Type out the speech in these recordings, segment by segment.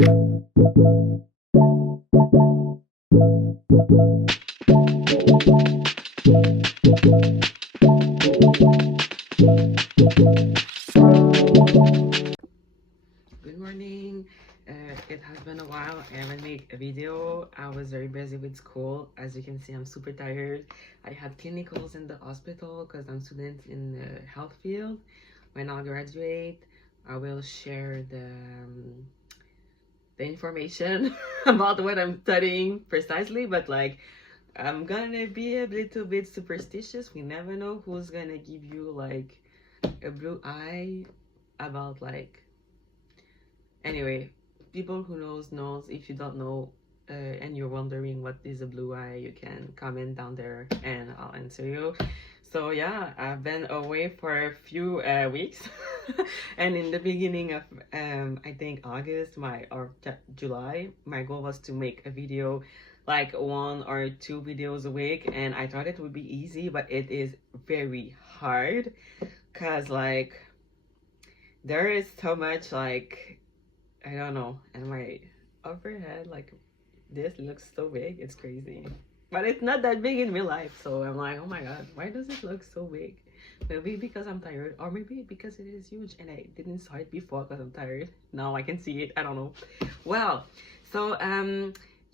Good morning. It has been a while. I haven't made a video. I was very busy with school. As you can see, I'm super tired. I had clinicals in the hospital because I'm student in the health field. When I graduate, I will share the information about what I'm studying precisely. But like, I'm gonna be a little bit superstitious. We never know who's gonna give you like a blue eye about like. Anyway, people who knows. If you don't know and you're wondering what is a blue eye, you can comment down there and I'll answer you. So yeah, I've been away for a few weeks and in the beginning of I think August or July, my goal was to make a video, like 1 or 2 videos a week, and I thought it would be easy, but it is very hard because like there is so much like, I don't know, and my upper head, like, this looks so big, it's crazy. But it's not that big in real life, so I'm like, oh my god, why does it look so big? Maybe because I'm tired, or maybe because it is huge and I didn't saw it before because I'm tired. Now I can see it, I don't know. Well, so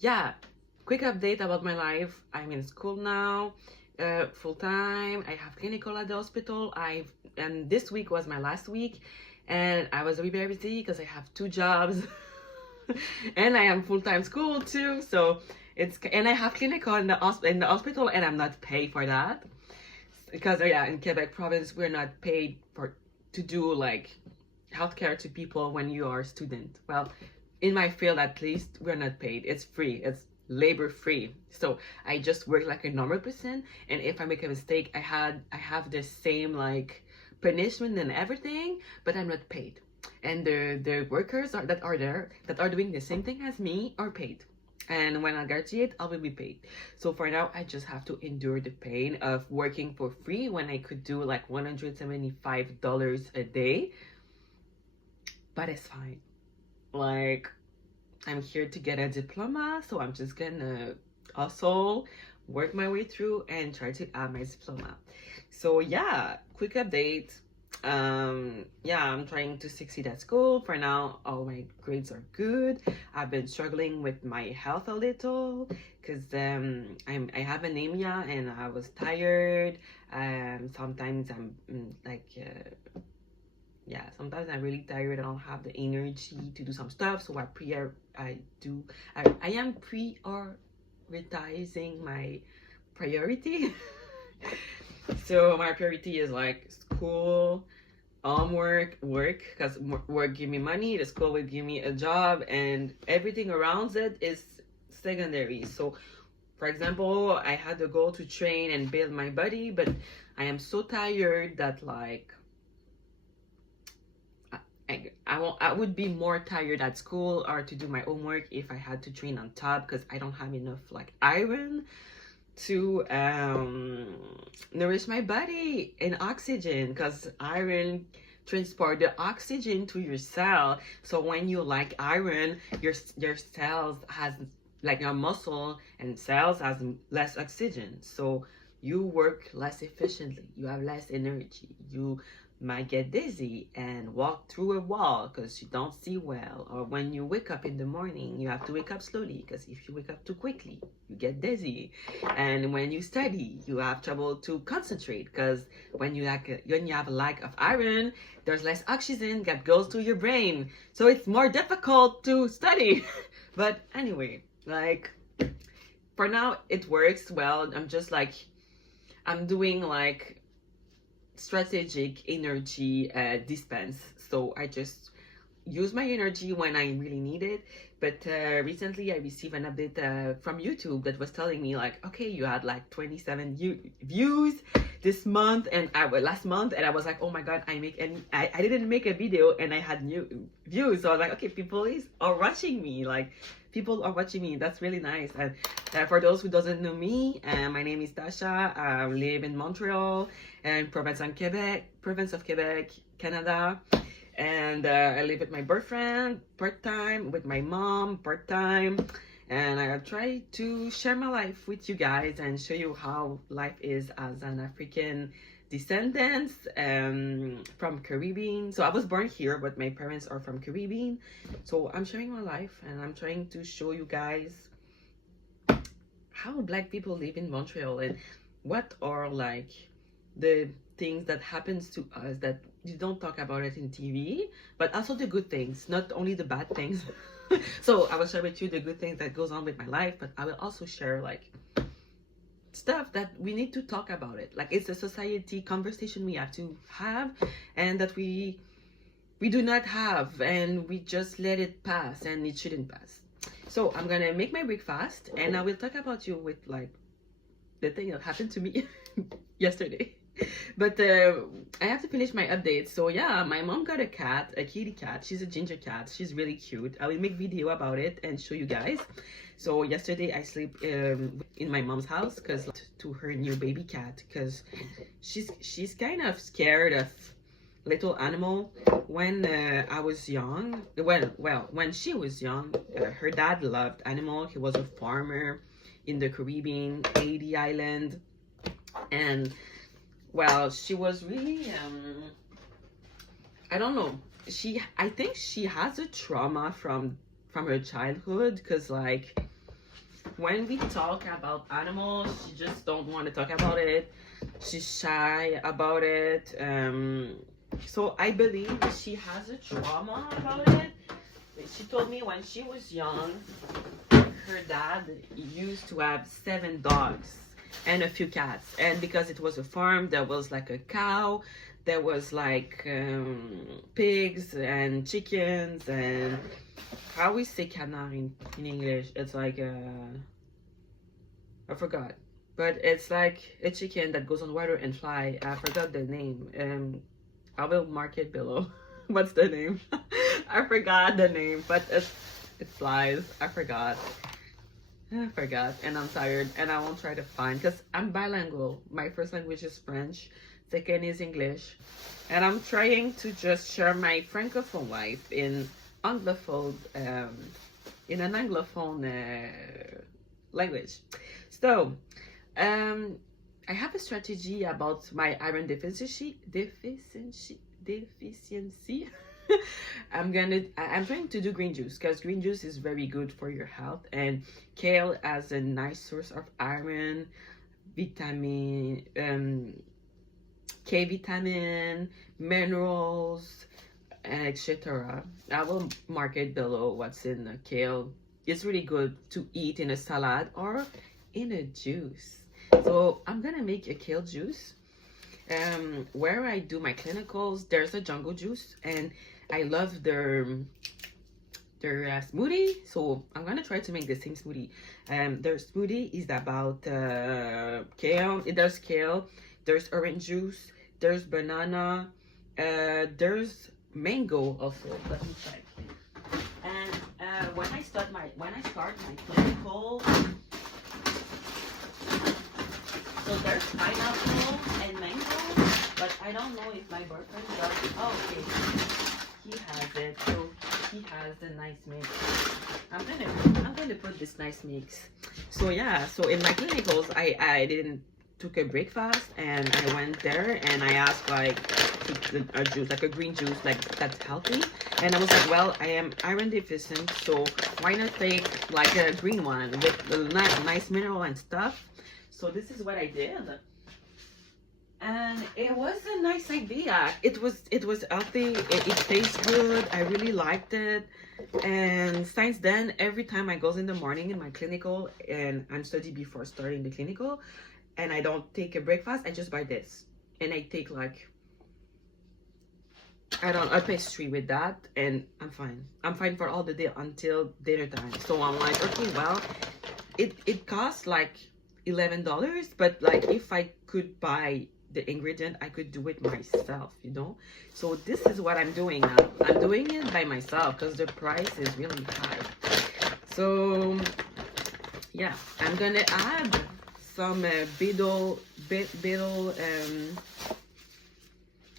yeah, quick update about my life. I'm in school now, full-time. I have clinical at the hospital. And this week was my last week, and I was very busy because I have 2 jobs and I am full-time school too. So and I have clinical in the hospital, and I'm not paid for that because yeah, in Quebec province we're not paid to do like healthcare to people when you are a student. Well, in my field at least, we're not paid. It's free. It's labor free. So I just work like a normal person, and if I make a mistake, I have the same like punishment and everything, but I'm not paid. And the workers that are doing the same thing as me are paid. And when I graduate, I will be paid. So for now, I just have to endure the pain of working for free when I could do like $175 a day. But it's fine. Like, I'm here to get a diploma, so I'm just gonna hustle, work my way through, and try to add my diploma. So yeah, quick update. Yeah, I'm trying to succeed at school. For now, all my grades are good. I've been struggling with my health a little because I have anemia and I was tired. Sometimes I'm yeah, sometimes I'm really tired. I don't have the energy to do some stuff, so I am prioritizing my priority. So my priority is like school, work, because work give me money, the school will give me a job, and everything around it is secondary. So for example, I had the goal to train and build my body, but I am so tired that like I would be more tired at school or to do my homework if I had to train on top, because I don't have enough like iron to nourish my body and oxygen, because iron transport the oxygen to your cell. So when you lack iron, your cells has like your muscle and cells has less oxygen, so you work less efficiently, you have less energy, you might get dizzy and walk through a wall because you don't see well. Or when you wake up in the morning, you have to wake up slowly, because if you wake up too quickly, you get dizzy. And when you study, you have trouble to concentrate, because when you have a lack of iron, there's less oxygen that goes to your brain, so it's more difficult to study. But anyway, like, for now it works well. I'm doing like strategic energy dispense, so I just use my energy when I really need it. But recently I received an update from YouTube that was telling me like, okay, you had like 27 views this month and last month, and I was like, oh my god, I didn't make a video and I had new views. So I was like, okay, people are watching me, like people are watching me. That's really nice. And for those who doesn't know me, my name is Tasha. I live in Montreal and province of Quebec, Canada. And I live with my boyfriend part-time, with my mom part-time, and I try to share my life with you guys and show you how life is as an African descendants from Caribbean. So I was born here, but my parents are from Caribbean. So I'm sharing my life, and I'm trying to show you guys how Black people live in Montreal and what are like the things that happens to us that you don't talk about it in TV, but also the good things, not only the bad things. So I will share with you the good things that goes on with my life, but I will also share like stuff that we need to talk about it. Like it's a society conversation we have to have, and that we do not have, and we just let it pass, and it shouldn't pass. So I'm gonna make my breakfast, and I will talk about you with like the thing that happened to me yesterday. But I have to finish my update. So yeah, my mom got a cat, a kitty cat. She's a ginger cat. She's really cute. I will make video about it and show you guys. So yesterday I sleep in my mom's house because to her new baby cat, because she's kind of scared of little animal. When I was young, when she was young, her dad loved animal. He was a farmer in the Caribbean, Haiti Island, and well, she was really I don't know, I think she has a trauma from her childhood, because like when we talk about animals, she just don't want to talk about it. She's shy about it. So I believe she has a trauma about it. She told me when she was young, her dad used to have 7 dogs and a few cats, and because it was a farm, there was like a cow, there was like pigs and chickens, and how we say canard in English, it's like I forgot, but it's like a chicken that goes on water and fly. I forgot the name. I will mark it below. What's the name? I forgot the name, but it flies. I forgot, and I'm tired, and I won't try to find, because I'm bilingual. My first language is French, second is English, and I'm trying to just share my francophone life in anglophone, in an anglophone language. So I have a strategy about my iron deficiency. I'm trying to do green juice, because green juice is very good for your health, and kale has a nice source of iron, vitamin, K vitamin, minerals, etc. I will mark it below what's in the kale. It's really good to eat in a salad or in a juice. So I'm gonna make a kale juice. Where I do my clinicals, there's a jungle juice, and I love their smoothie. So I'm gonna try to make the same smoothie. Their smoothie is about kale. There's kale, there's orange juice, there's banana, there's mango also. Let me check. And when I start my clinical, so there's pineapple and mango, but I don't know if my boyfriend does it. Oh, okay. He has it. So he has the nice mix. I'm gonna put this nice mix. So yeah, so in my clinicals, I didn't took a breakfast, and I went there and I asked like a juice, like a green juice, like that's healthy. And I was like, well, I am iron deficient, so why not take like a green one with the nice mineral and stuff. So this is what I did, and it was a nice idea. It was healthy. It tastes good. I really liked it. And since then, every time I goes in the morning in my clinical, and I'm studying before starting the clinical, and I don't take a breakfast, I just buy this, and I take like a pastry with that, and I'm fine. I'm fine for all the day until dinner time. So I'm like, okay, well, it costs like $11, but like if I could buy the ingredient, I could do it myself, you know. So this is what I'm doing now. I'm doing it by myself because the price is really high. So yeah, I'm gonna add some betel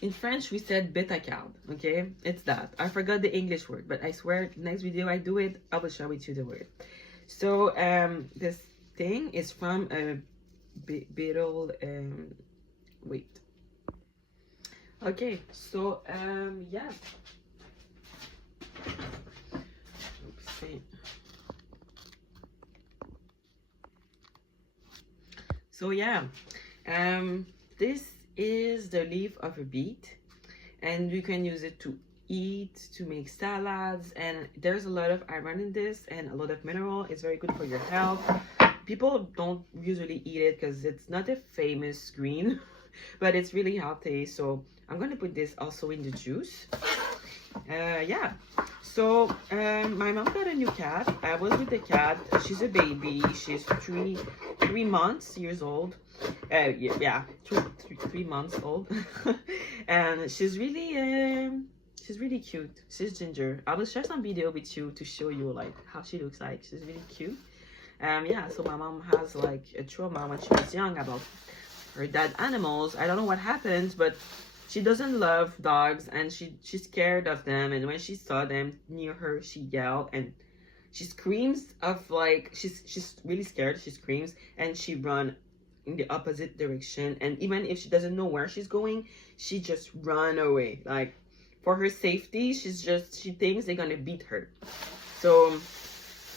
in French we said beta card. Okay, it's that. I forgot the English word, but I swear next video I do it, I will share with you the word. So this thing is from a beetle. Wait. Okay, so yeah. Oopsie. So yeah, this is the leaf of a beet, and you can use it to eat, to make salads, and there's a lot of iron in this and a lot of mineral. It's very good for your health. People don't usually eat it because it's not a famous green, but it's really healthy. So I'm gonna put this also in the juice. Yeah, so my mom got a new cat. I was with the cat. She's a baby. She's three months years old. Yeah, 3 months old. And she's really cute. She's ginger. I will share some video with you to show you like how she looks like. She's really cute. Yeah, so my mom has like a trauma when she was young about her dead animals. I don't know what happens, but she doesn't love dogs, and she's scared of them. And when she saw them near her, she yelled and she screams of like she's really scared. She screams and she run in the opposite direction. And even if she doesn't know where she's going, she just run away. Like for her safety, she thinks they're gonna beat her. So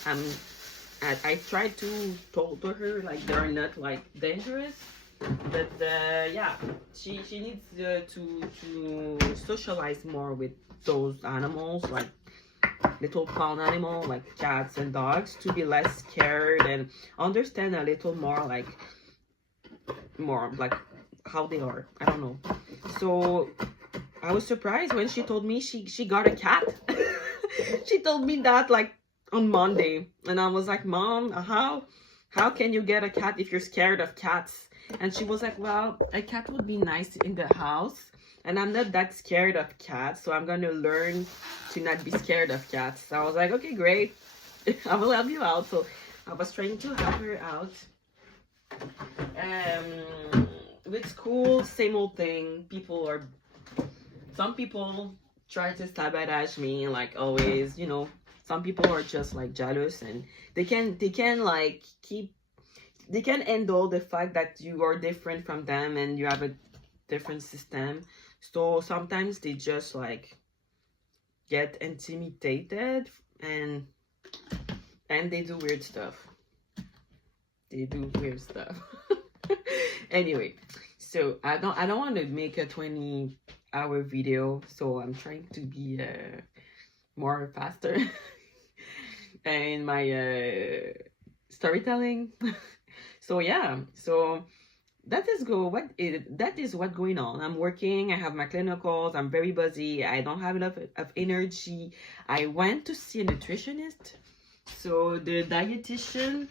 I tried to talk to her like they're not like dangerous, but yeah, she needs to socialize more with those animals, like little farm animal like cats and dogs, to be less scared and understand a little more like how they are. I don't know. So I was surprised when she told me she got a cat. She told me that like on Monday, and I was like, Mom, how can you get a cat if you're scared of cats? And she was like, well, a cat would be nice in the house, and I'm not that scared of cats, so I'm gonna learn to not be scared of cats. So I was like, okay, great. I will help you out. So I was trying to help her out. With school, same old thing. Some people try to sabotage me, like always, you know. Some people are just like jealous, and they can handle the fact that you are different from them and you have a different system. So sometimes they just like get intimidated, and they do weird stuff. Anyway, so I don't want to make a 20-hour video, so I'm trying to be more faster in my storytelling. So yeah, so that is what's going on. I'm working, I have my clinicals, I'm very busy, I don't have enough of energy. I went to see a nutritionist, so the dietitian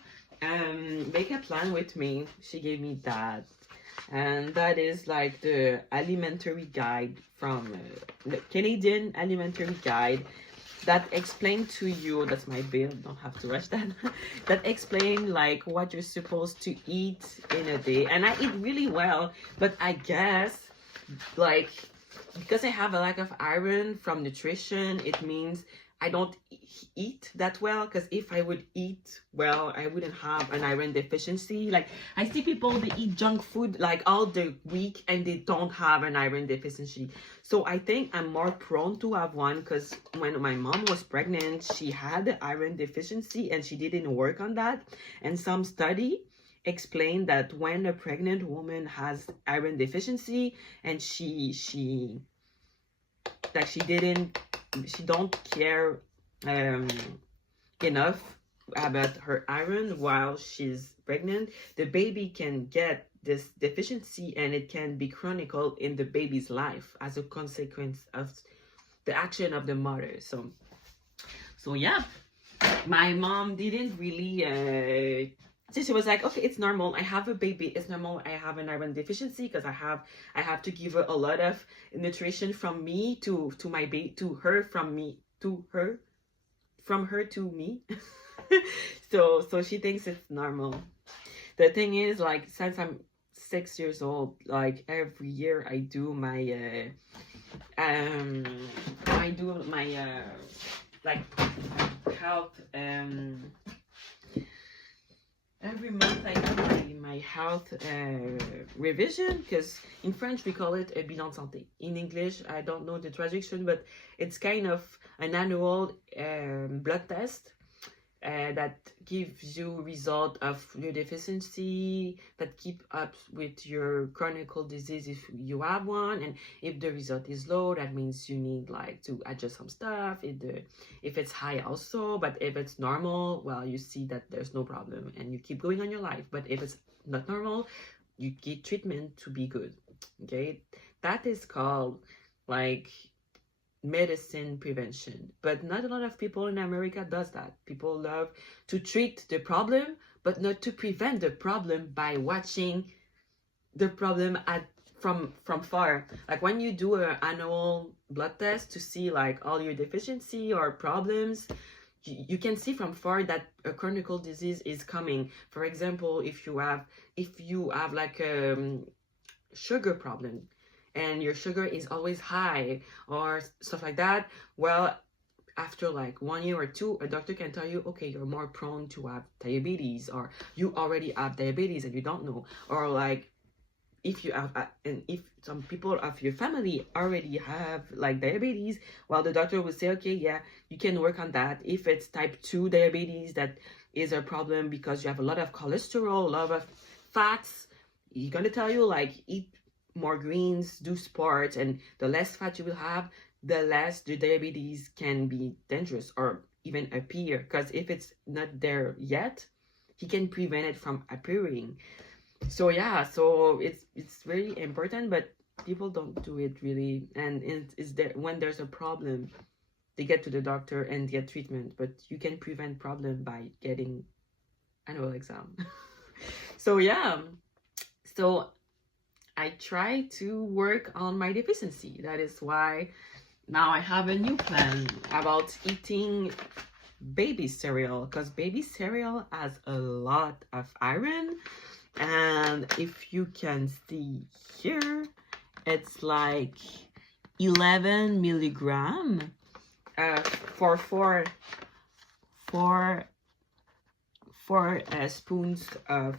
make a plan with me. She gave me that, and that is like the alimentary guide from the Canadian alimentary guide that explain to you, that's my bill, don't have to rush that, that explain like what you're supposed to eat in a day. And I eat really well, but I guess like because I have a lack of iron from nutrition, it means I don't eat that well, because if I would eat well, I wouldn't have an iron deficiency. Like I see people, they eat junk food like all the week and they don't have an iron deficiency. So I think I'm more prone to have one, because when my mom was pregnant, she had the iron deficiency and she didn't work on that. And some study explained that when a pregnant woman has iron deficiency and she don't care enough about her iron while she's pregnant, the baby can get this deficiency and it can be chronic in the baby's life as a consequence of the action of the mother. So yeah, my mom didn't really so she was like, okay, it's normal, I have a baby, it's normal I have an iron deficiency, because I have to give her a lot of nutrition from me to my baby, to her, from me to her, from her to me. So she thinks it's normal. The thing is, like, since I'm 6 years old, like every year I do my like health every month I do my health revision, because in French we call it a bilan de santé. In English, I don't know the traduction, but it's kind of an annual blood test that gives you result of your deficiency, that keep up with your chronic disease if you have one, and if the result is low, that means you need like to adjust some stuff. If it's high also, but if it's normal, well, you see that there's no problem and you keep going on your life. But if it's not normal, you get treatment to be good. Okay, that is called like medicine prevention. But not a lot of people in America does that. People love to treat the problem but not to prevent the problem by watching the problem from far. Like when you do an annual blood test to see like all your deficiency or problems, you can see from far that a chronic disease is coming. For example, if you have like a sugar problem and your sugar is always high or stuff like that, well, after like 1 year or two, a doctor can tell you, okay, you're more prone to have diabetes, or you already have diabetes and you don't know. Or like if you have and if some people of your family already have like diabetes, well, the doctor will say, okay, yeah, you can work on that. If it's type 2 diabetes that is a problem because you have a lot of cholesterol, a lot of fats, he's gonna tell you like eat more greens, do sports, and the less fat you will have, the less the diabetes can be dangerous or even appear. Because if it's not there yet, he can prevent it from appearing. So yeah, so it's very important, but people don't do it really. And it's there when there's a problem, they get to the doctor and get treatment. But you can prevent problem by getting annual exam. So yeah, so I try to work on my deficiency. That is why now I have a new plan about eating baby cereal, because baby cereal has a lot of iron. And if you can see here, it's like 11 milligram for four spoons of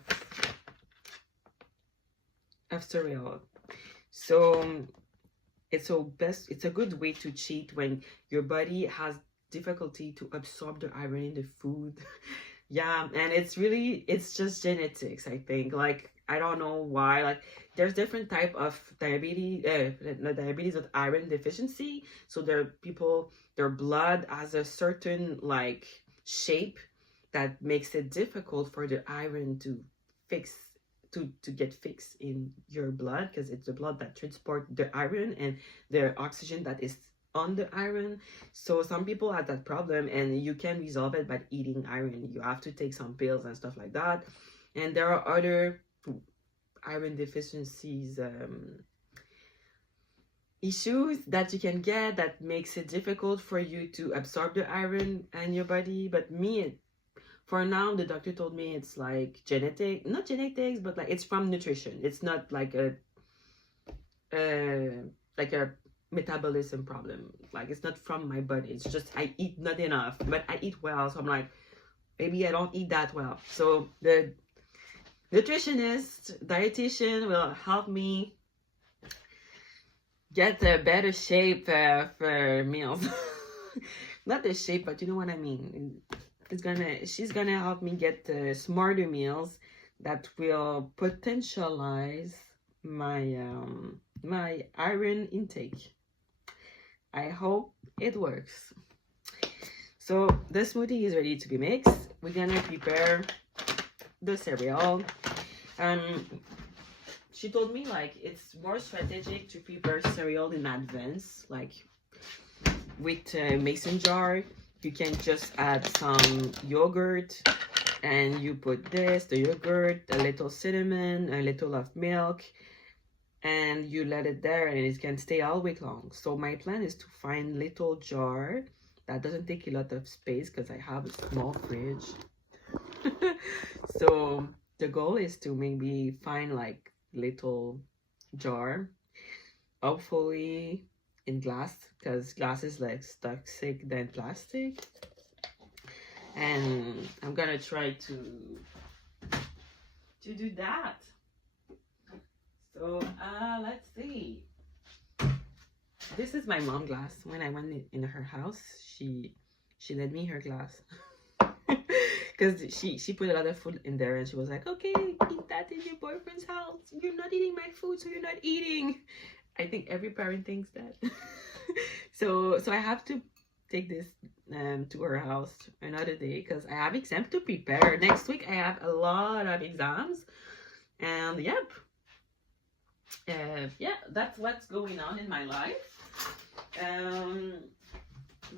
cereal. So it's a good way to cheat when your body has difficulty to absorb the iron in the food. Yeah, and it's just genetics, I think. Like, I don't know why. Like, there's different type of diabetes, not diabetes, but iron deficiency. So there are people, their blood has a certain like shape that makes it difficult for the iron to get fixed in your blood, because it's the blood that transports the iron and the oxygen that is on the iron. So some people have that problem, and you can resolve it by eating iron. You have to take some pills and stuff like that. And there are other iron deficiencies issues that you can get that makes it difficult for you to absorb the iron in your body. But for now, the doctor told me it's like not genetics, but like it's from nutrition. It's not like a metabolism problem. Like, it's not from my body. It's just I eat not enough, but I eat well. So I'm like, maybe I don't eat that well. So the nutritionist, dietitian will help me get a better shape for meals. Not the shape, but you know what I mean. She's gonna help me get smarter meals that will potentialize my my iron intake. I hope it works. So the smoothie is ready to be mixed. We're gonna prepare the cereal. She told me like it's more strategic to prepare cereal in advance, like with a mason jar. You can just add some yogurt, and you put the yogurt, a little cinnamon, a little of milk, and you let it there, and it can stay all week long. So my plan is to find little jar that doesn't take a lot of space, because I have a small fridge. So the goal is to maybe find like little jar, hopefully in glass, because glass is less toxic than plastic. And I'm gonna try to do that. So let's see. This is my mom glass. When I went in her house, she lent me her glass. Because she put a lot of food in there and she was like, okay, eat that in your boyfriend's house. You're not eating my food, so you're not eating. I think every parent thinks that. So I have to take this to her house another day because I have exams to prepare. Next week I have a lot of exams. And yep. Yeah, that's what's going on in my life.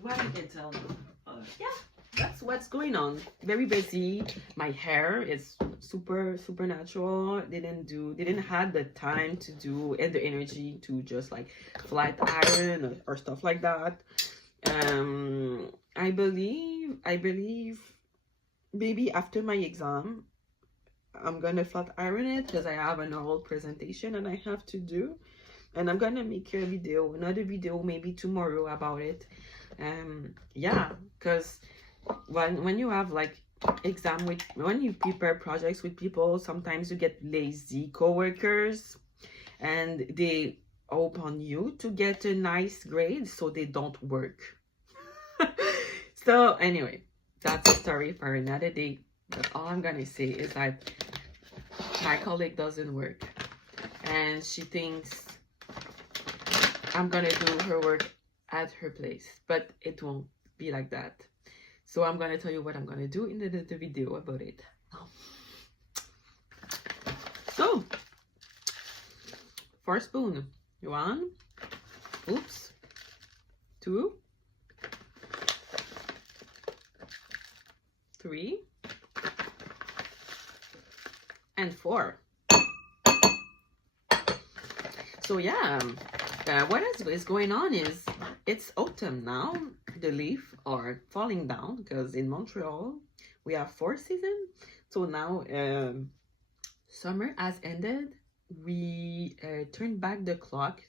What I can tell you. Yeah, that's what's going on. Very busy. My hair is super natural. Didn't have the time to do and the energy to just like flat iron or stuff like that. I believe maybe after my exam I'm gonna flat iron it because I have an oral presentation and I have to do, and I'm gonna make a video, another video maybe tomorrow about it. Yeah, because when you have like exam with, when you prepare projects with people, sometimes you get lazy coworkers and they hope on you to get a nice grade so they don't work. So anyway, that's a story for another day. But all I'm gonna say is that my colleague doesn't work and she thinks I'm gonna do her work at her place, but it won't be like that. So I'm gonna tell you what I'm gonna do in the video about it. So 4 spoons. 1, oops, 2, 3, and 4. So yeah, what is going on is it's autumn now. The leaves are falling down because in Montreal we have 4 seasons. So now summer has ended. We turn back the clock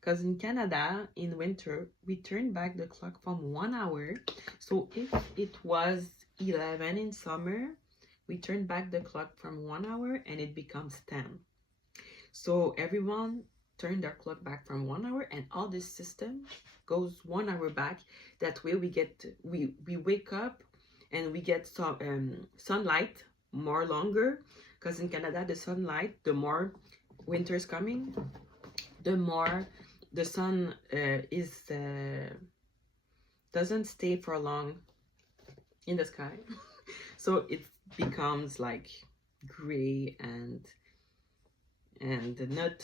because in Canada in winter we turn back the clock from 1 hour. So if it was 11 in summer, we turn back the clock from 1 hour and it becomes 10. So everyone turn their clock back from 1 hour and all this system goes 1 hour back. That way we wake up and we get some sunlight more longer, because in Canada the sunlight, the more winter is coming, the more the sun doesn't stay for long in the sky. So it becomes like gray and not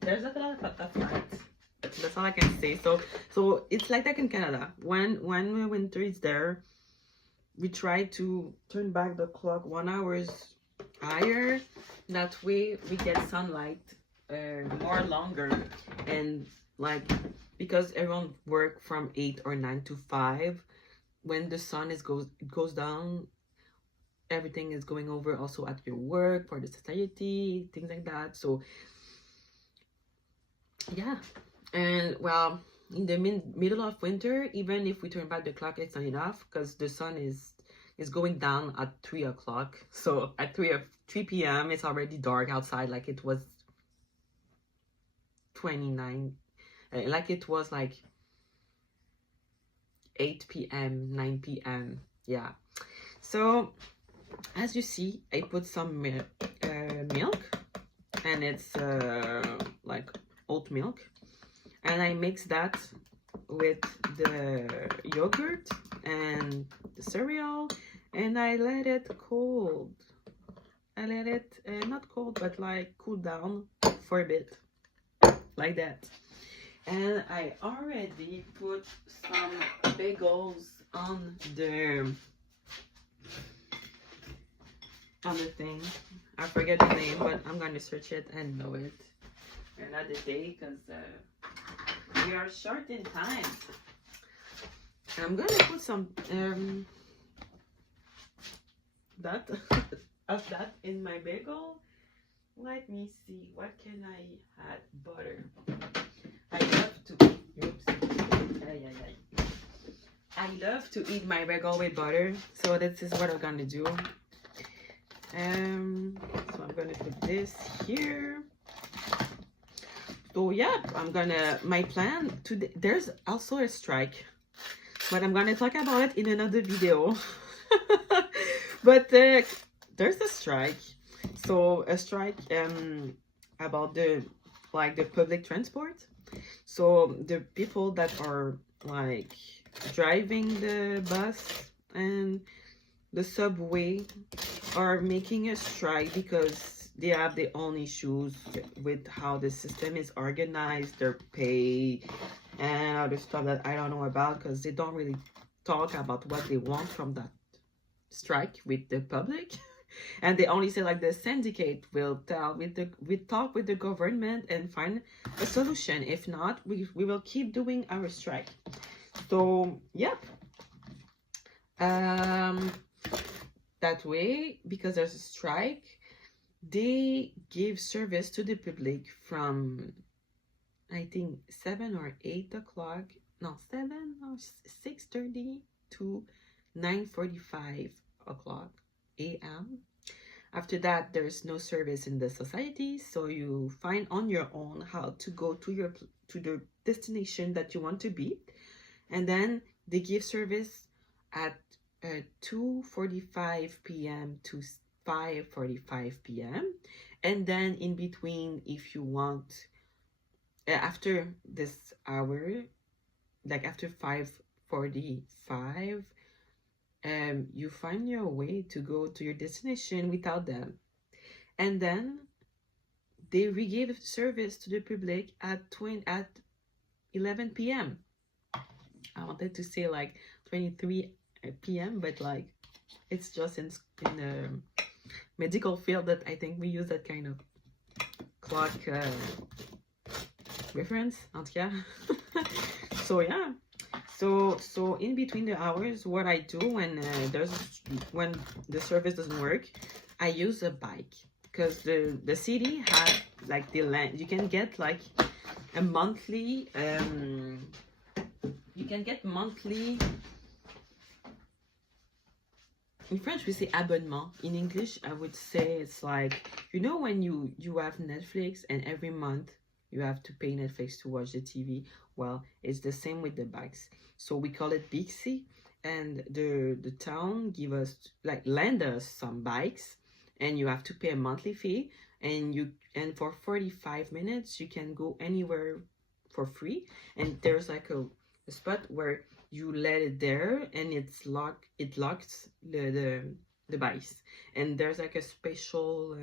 there's not a lot of light. That's all I can say. So it's like that in Canada. When winter is there, we try to turn back the clock 1 hour higher. That way we get sunlight more longer, and like because everyone work from 8 or 9 to 5, when the sun goes down, everything is going over also at your work, for the society, things like that. So yeah, and well, in the middle of winter, even if we turn back the clock, it's not enough because the sun is going down at 3 o'clock. So at 3 p.m. it's already dark outside, like it was 29, like it was like 8 p.m. 9 p.m. yeah. So as you see, I put some milk, and it's like oat milk, and I mix that with the yogurt and the cereal, and I let it cold. I let it not cold, but like cool down for a bit, like that. And I already put some bagels on the thing. I forget the name, but I'm gonna search it and know it another day because we are short in time. I'm gonna put some that of that in my bagel, Let me see. What can I add? Butter. I love to. Oops. Ay, ay, ay. I love to eat my regular with butter, so this is what I'm gonna do. So I'm gonna put this here. So yeah, my plan today, there's also a strike, but I'm gonna talk about it in another video. But there's a strike. So a strike about the public transport. So the people that are like driving the bus and the subway are making a strike because they have their own issues with how the system is organized, their pay, and other stuff that I don't know about, because they don't really talk about what they want from that strike with the public. And they only say like the syndicate will talk with the government and find a solution. If not, we will keep doing our strike. So yep. That way, because there's a strike, they give service to the public from, I think, 7 or 8 o'clock, no, 7 or 6:30 to 9:45 o'clock a.m. After that, there's no service in the society, so you find on your own how to go to the destination that you want to be. And then they give service at 2:45 p.m. to 5:45 p.m. And then in between, if you want, after this hour, like after 5:45, you find your way to go to your destination without them. And then they re-give service to the public at 11 p.m. I wanted to say like 23 p.m., but like it's just in the medical field that I think we use that kind of clock reference, en tout cas. So yeah, so in between the hours, what I do when the service doesn't work, I use a bike, because the city has like the land. You can get like a monthly you can get monthly. In French, we say abonnement. In English, I would say it's like, you know, when you have Netflix and every month you have to pay Netflix to watch the TV. Well, it's the same with the bikes. So we call it Bixi, and the town lend us some bikes, and you have to pay a monthly fee, and for 45 minutes you can go anywhere for free. And there's like a spot where you let it there, and it locks the bikes, and there's like a special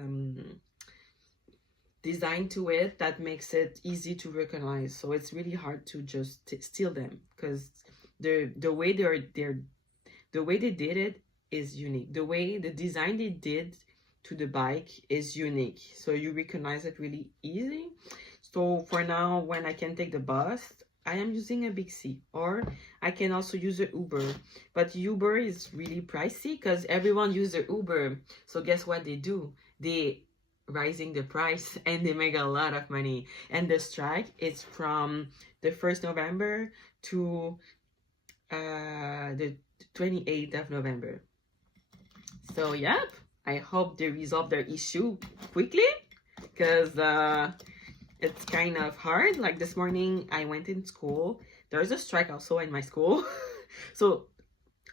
design to it that makes it easy to recognize. So it's really hard to just steal them, because the way the way they did it is unique. The way the design they did to the bike is unique, so you recognize it really easy. So for now, when I can take the bus, I am using a Bixi, or I can also use an Uber. But Uber is really pricey because everyone uses Uber. So guess what they do? They rising the price, and they make a lot of money. And the strike is from the 1st November to the 28th of November. So yep, I hope they resolve their issue quickly, because it's kind of hard. Like this morning, I went in school. There's a strike also in my school. So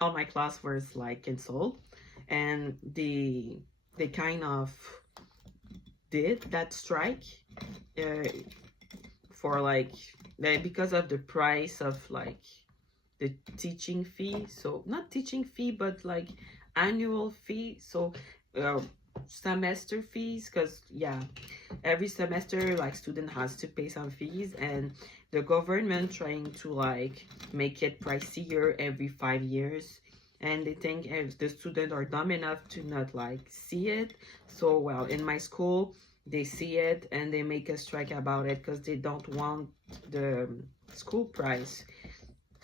all my class was like canceled, and they kind of did that strike for like because of the price of like the teaching fee. So not teaching fee, but like annual fee. So semester fees, because yeah, every semester like student has to pay some fees, and the government trying to like make it pricier every 5 years, and they think if the students are dumb enough to not like see it. So well, in my school they see it and they make a strike about it, because they don't want the school price,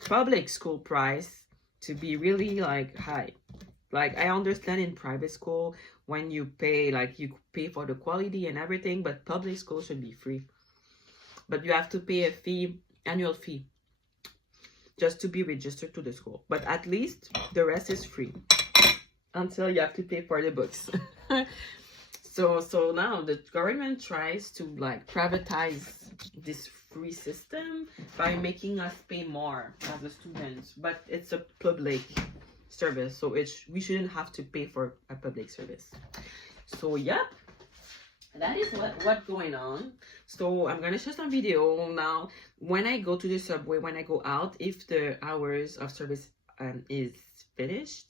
public school price, to be really like high. Like, I understand in private school when you pay, like, you pay for the quality and everything, but public school should be free. But you have to pay a fee, annual fee, just to be registered to the school. But at least the rest is free until you have to pay for the books. So now the government tries to like privatize this free system by making us pay more as a student, but it's a public service, so we shouldn't have to pay for a public service. So yep, that is what's going on. So I'm gonna show some video now. When I go to the subway, when I go out, if the hours of service is finished,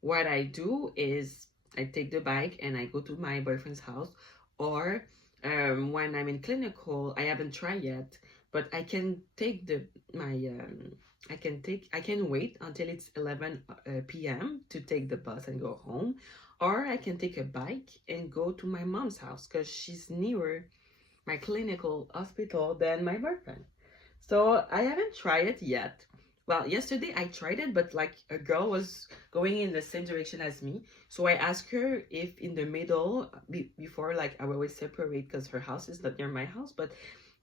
what I do is I take the bike and I go to my boyfriend's house. Or when I'm in clinical, I haven't tried yet, but I can take I can wait until it's 11 p.m. to take the bus and go home. Or I can take a bike and go to my mom's house because she's nearer my clinical hospital than my boyfriend. So I haven't tried it yet. Well, yesterday I tried it, but like a girl was going in the same direction as me. So I asked her if in the middle, before, like, I always separate because her house is not near my house, but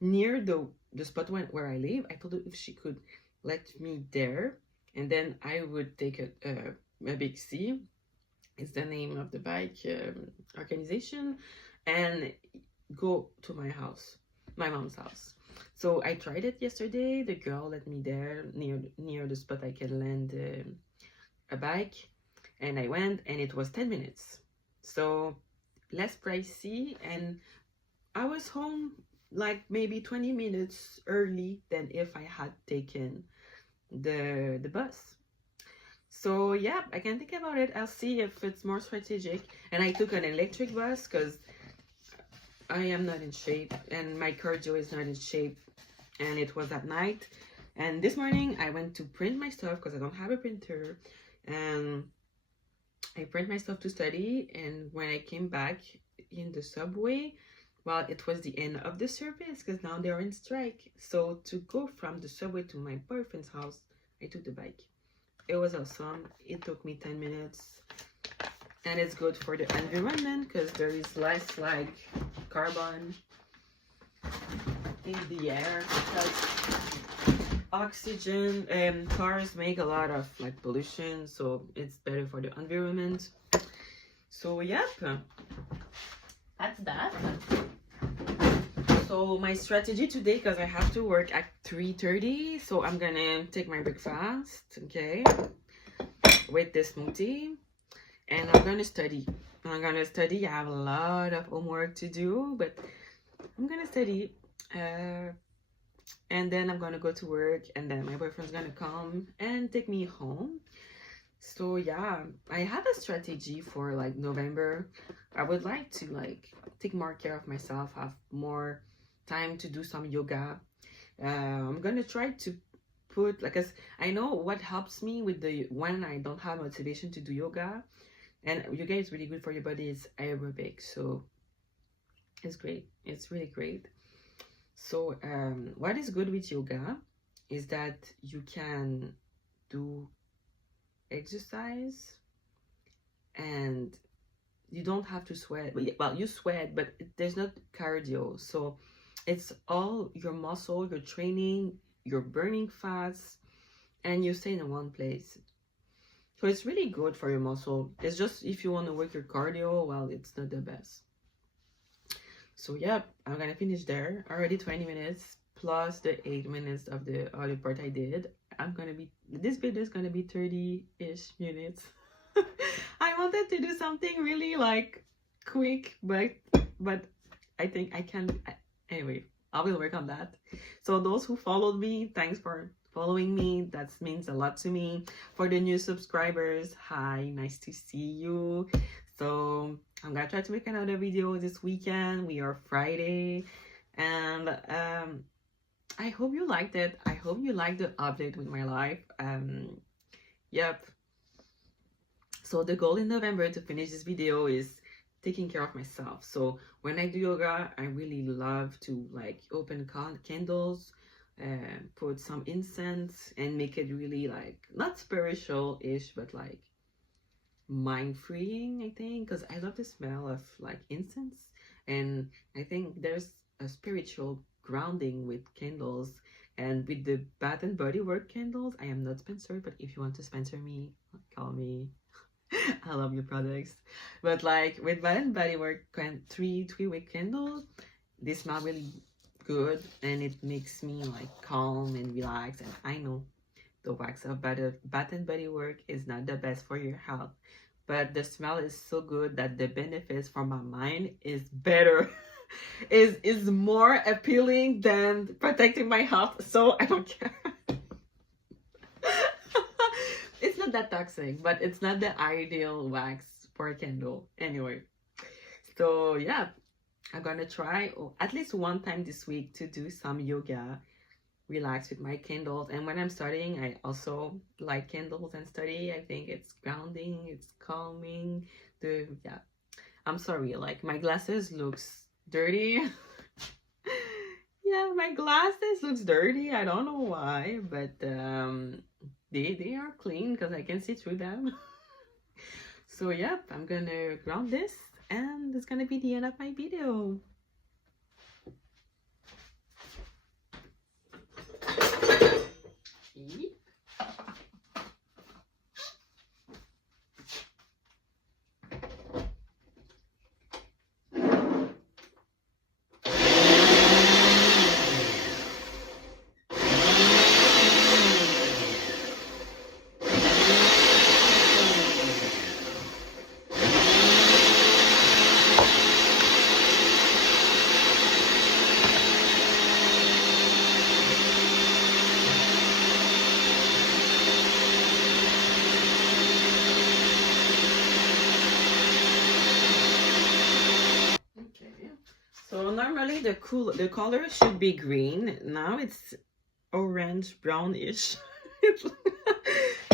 near the spot where I live, I told her if she could let me there. And then I would take a Big C, is the name of the bike organization, and go to my house, my mom's house. So I tried it yesterday. The girl let me there near the spot I can land a bike, and I went, and it was 10 minutes. So less pricey, and I was home like maybe 20 minutes early than if I had taken the bus. So yeah, I can think about it. I'll see if it's more strategic. And I took an electric bus because I am not in shape and my cardio is not in shape, and it was at night. And this morning I went to print my stuff because I don't have a printer, and I print my stuff to study. And when I came back in the subway, well, it was the end of the service because now they're in strike. So to go from the subway to my boyfriend's house, I took the bike. It was awesome. It took me 10 minutes, and it's good for the environment because there is less like carbon in the air, because oxygen, cars make a lot of like pollution, so it's better for the environment. So yep, that's that. So my strategy today, because I have to work at 3:30, so I'm gonna take my breakfast, okay, with this smoothie, and I'm gonna study. I have a lot of homework to do, but I'm gonna study, and then I'm gonna go to work, and then my boyfriend's gonna come and take me home. So yeah, I have a strategy for like November. I would like to like take more care of myself, have more time to do some yoga. I'm gonna try to put, like, as I know what helps me with when I don't have motivation to do yoga, and yoga is really good for your body, is aerobic. So it's great, it's really great. So what is good with yoga is that you can do exercise and you don't have to sweat. Well, you sweat, but there's not cardio. So it's all your muscle, your training, you're burning fats, and you stay in one place. So it's really good for your muscle. It's just if you want to work your cardio, well, it's not the best. So yeah, I'm gonna finish there. Already 20 minutes plus the 8 minutes of the other part I did. This video is gonna be 30-ish minutes. I wanted to do something really like quick, but I think I can. Anyway, I will work on that. So those who followed me, thanks for following me. That means a lot to me. For the new subscribers, hi, nice to see you. So I'm gonna try to make another video this weekend. We are Friday, and I hope you liked it. I hope you liked the update with my life. Yep. So the goal in November to finish this video is taking care of myself. So when I do yoga, I really love to like open candles, put some incense, and make it really like not spiritual-ish, but like mind freeing, I think, because I love the smell of like incense, and I think there's a spiritual grounding with candles. And with the Bath and Body Work candles, I am not sponsored, but if you want to sponsor me, call me. I love your products. But like with Bath and Body Work three-wick candles, they smell really good, and it makes me like calm and relax. And I know the wax of Bath and Body Work is not the best for your health, but the smell is so good that the benefits for my mind is better. is more appealing than protecting my health, so I don't care. It's not that toxic, but it's not the ideal wax for a candle anyway. So yeah, I'm gonna try at least one time this week to do some yoga, relax with my candles. And when I'm studying, I also light candles and study. I think it's grounding, it's calming. Yeah, I'm sorry, like my glasses looks dirty. Yeah, my glasses looks dirty. I don't know why, but they are clean because I can see through them. So yep, I'm gonna ground this, and it's gonna be the end of my video. So normally the color should be green. Now it's orange brownish.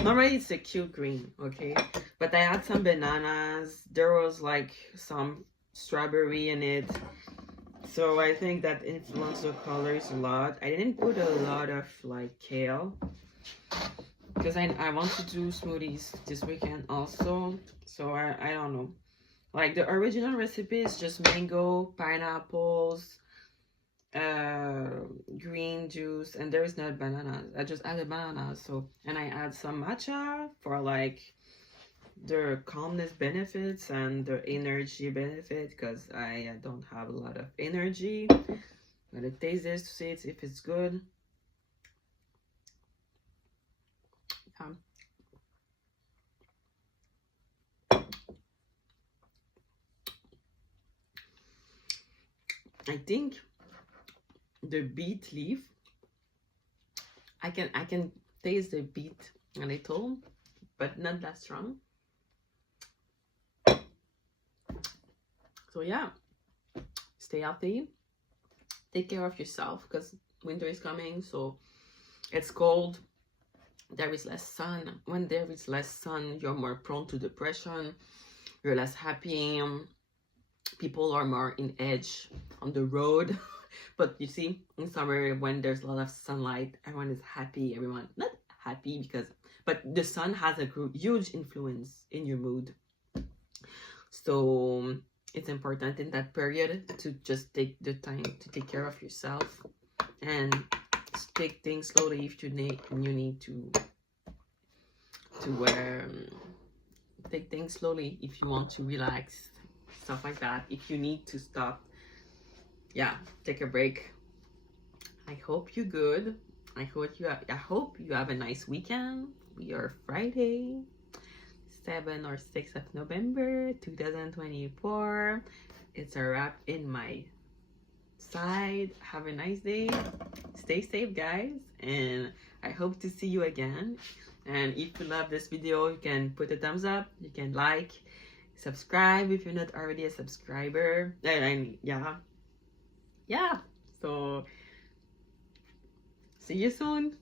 Normally it's a cute green, okay? But I had some bananas. There was like some strawberry in it. So I think that influenced the colors a lot. I didn't put a lot of like kale because I want to do smoothies this weekend also. So I don't know. Like the original recipe is just mango, pineapples, green juice, and there is no bananas. I just added bananas. So, and I add some matcha for like the calmness benefits and the energy benefit, because I don't have a lot of energy. I'm gonna taste this to see if it's good. I think the beet leaf, I can taste the beet a little, but not that strong. So yeah, stay healthy, take care of yourself, because winter is coming, so it's cold, there is less sun. When there is less sun, you're more prone to depression, you're less happy, people are more in edge on the road. But you see, in summer, when there's a lot of sunlight, everyone is happy. Everyone not happy because, but the sun has a huge influence in your mood. So it's important in that period to just take the time to take care of yourself and take things slowly if you need to take things slowly if you want to relax, stuff like that. If you need to stop, yeah, take a break. I hope you're good. I hope you have a nice weekend. We are Friday, 7 or 6 of November 2024. It's a wrap in my side. Have a nice day. Stay safe, guys, and I hope to see you again. And if you love this video, you can put a thumbs up, you can like, subscribe if you're not already a subscriber. And yeah, so see you soon.